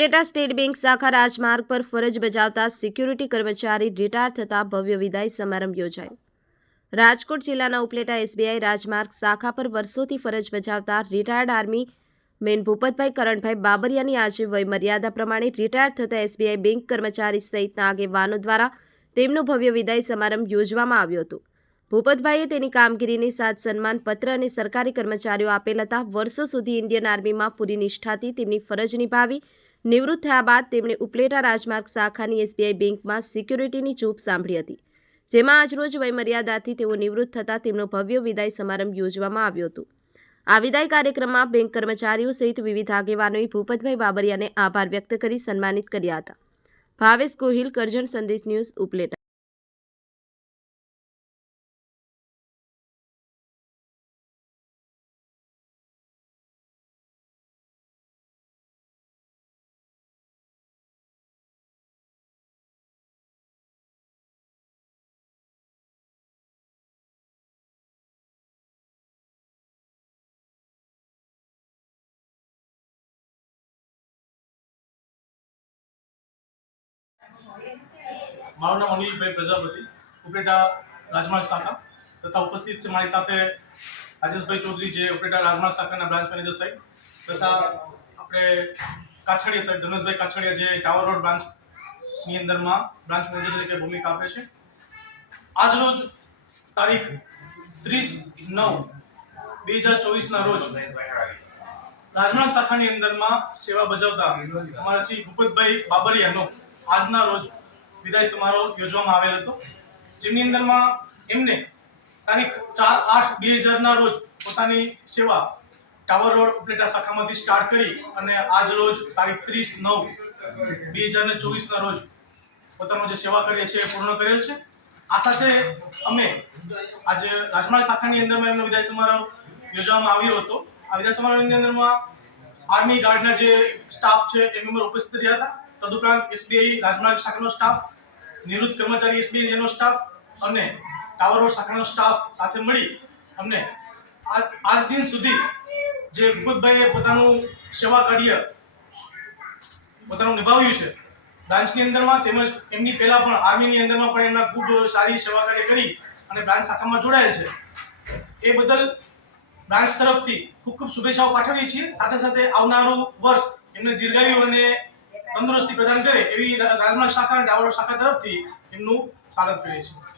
Upleta state bank શાખા રાજમાર્ગ પર ફરજ બજાવતા સિક્યુરિટી કર્મચારી રિટાયર થતા ભવ્ય વિદાય સમારંભ યોજાયો. રાજકોટ જિલ્લાના ઉપલેટા એસબીઆઈ રાજમાર્ગ શાખા પર વર્ષોથી ફરજ બજાવતા retired army man Bhupatbhai Karanbhai બાબરિયાની આજે વયમર્યાદા પ્રમાણે રિટાયર થતા એસબીઆઈ બેંક કર્મચારી સહિતના આગેવાનો દ્વારા તેમનો ભવ્ય વિદાય સમારંભ યોજવામાં આવ્યો હતો. ભૂપતભાઈએ તેની કામગીરીની સાથ સન્માન પત્ર અને સરકારી કર્મચારીઓ આપેલ હતા. વર્ષો સુધી ઇન્ડિયન આર્મીમાં પૂરી નિષ્ઠાથી તેમની ફરજ નિભાવી નિવૃત્ત થયા બાદ તેમણે ઉપલેટા રાજમાર્ગ શાખાની એસબીઆઈ બેંકમાં સિક્યુરિટીની ચૂપ સાંભળી હતી, જેમાં આજરોજ વયમર્યાદાથી તેઓ નિવૃત્ત થતાં તેમનો ભવ્ય વિદાય સમારંભ યોજવામાં આવ્યો હતો. આ વિદાય કાર્યક્રમમાં બેંક કર્મચારીઓ સહિત વિવિધ આગેવાનોએ ભૂપતભાઈ બાબરિયાને આભાર વ્યક્ત કરી સન્માનિત કર્યા હતા. ભાવેશ ગોહિલ, કરજણ સંદેશ ન્યૂઝ ઉપલેટા. મારું નામ અનિલભાઈ પ્રજાપતિ ઉપરેટા રાજમાર્ગ શાખા, તથા ઉપસ્થિત છે મારી સાથે રાજેશભાઈ ચૌધરી, જે ઉપરેટા રાજમાર્ગ શાખાના બ્રાન્ચ મેનેજર સાહેબ, તથા આપણે કાછડિયા સાહેબ ધનુષભાઈ કાછડિયા, જે ટાવર રોડ બ્રાન્ચની અંદરમાં બ્રાન્ચ મેનેજર તરીકે ભૂમિકા આપે છે. આજરોજ તારીખ ત્રીસ નવ બે હજાર ચોવીસના રોજ રાજમાર્ગ શાખાની અંદરમાં સેવા બજાવતા અમારા શ્રી ભૂપતભાઈ બાબરિયાનો આજના રોજ વિદાય સમારોહ યોજવામાં આવેલ હતો, જેમની અંદરમાં એમને તારીખ ચાર આઠ બે હજારના રોજ પોતાની સેવા ટાવર રોડ ઉપલેટા શાખામાંથી સ્ટાર્ટ કરી અને આજ રોજ તારીખ ત્રીસ નવ બે હજાર ને ચોવીસના રોજ પોતાનો જે સેવા કાર્ય છે એ પૂર્ણ કરેલ છે. આ સાથે અમે આજે રાજમાર્ગ શાખાની અંદરમાં એમનો વિદાય સમારોહ યોજવામાં આવ્યો હતો. આ વિદાય સમારોહની અંદરમાં આર્મી ગાર્ડના જે સ્ટાફ છે એમની મેમ્બર ઉપસ્થિત રહ્યા હતા. તદુપરાંત એસબીઆઈ રાજમાર્ગ શાખાનો સ્ટાફ નિવૃત્ત કર્મચારી એસબીઆઈ નો સ્ટાફ અને ટાવર શાખાનો સ્ટાફ સાથે મળી અમને આજ દિન સુધી જે ભૂપતભાઈએ પોતાનું સેવા કાર્ય પોતાનું નિભાવ્યું છે, બ્રાન્ચની અંદરમાં તેમજ એમની પહેલાં પણ આર્મીની અંદરમાં પણ એમના ખૂબ સારી સેવા કાર્ય કરી અને બ્રાન્ચ શાખામાં જોડાયેલ છે. એ બદલ બ્રાન્ચ તરફથી ખૂબ ખૂબ શુભેચ્છાઓ પાઠવીએ છીએ. સાથે સાથે આવનારું વર્ષ એમને દીર્ઘાયુ અને તંદુરસ્તી પ્રદાન કરે એવી રાજમાર્ગ શાખા અને ડાવર શાખા તરફથી એમનું સ્વાગત કરીએ છીએ.